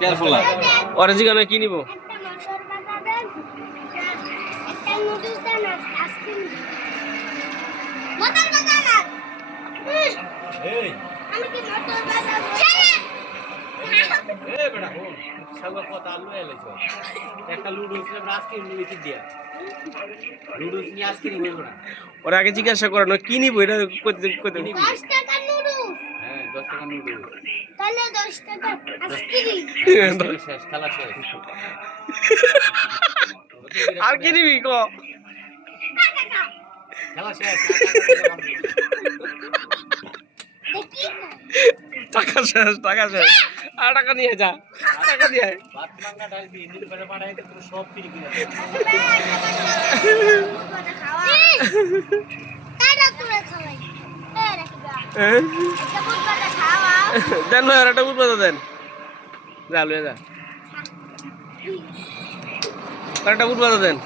careful ওরে জিগানো কি নিব ওরা আগে জিজ্ঞাসা করানো কি নিব এটা আর কি নিবি ক টাকা শেষ আর টাকা নিয়ে যা টাকা দিয়ে দেন ভাই আর একটা বুঝবো দেন যা লয়ে যা আর একটা বুঝবো দেন